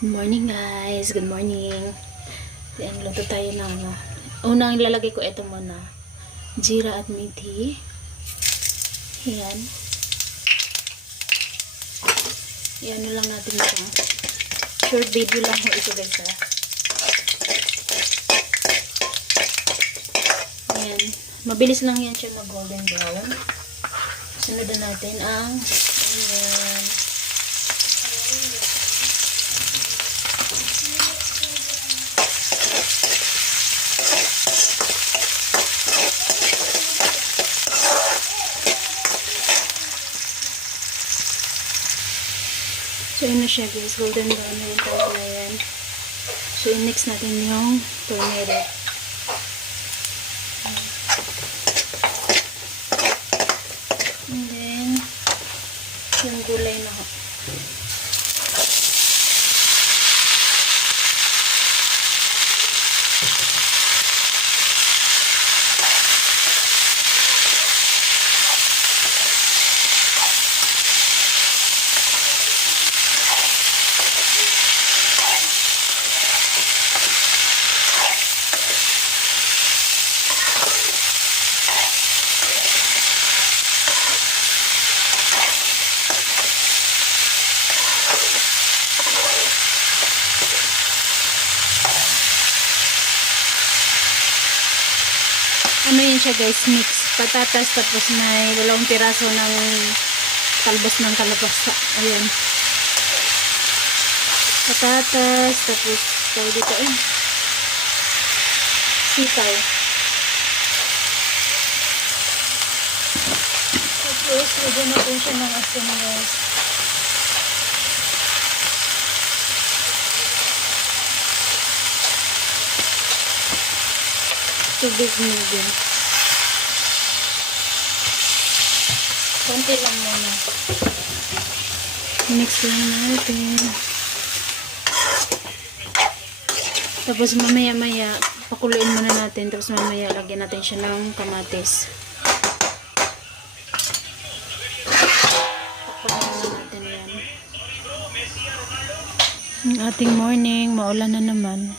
Good morning guys, good morning. Yan, luto tayo ng ano. Unang ilalagay ko ito muna. Jira at methi. Yan. Yan lang natin ito. Short video lang ho ito guys ha. Yan. Mabilis lang yan siya mag golden brown. Sunod natin ang onion. So, yun na siya guys. Golden brown na yung type na yan. So, next natin yung tornado. And then, yung gulay na ho. Ano yun siya guys, mix patatas tapos may 2 piraso ng talbos ng kalabasa. Ayan, patatas tapos tawag dito sitaw, tapos lagyan natin siya ng asin guys. Tubig din. Konti lang muna. Mix lang natin. Tapos mamaya-maya, pakuluin muna natin. Tapos mamaya, lagyan natin siya ng kamatis. Pakuluin natin yan. Ang ating morning, maulan na naman.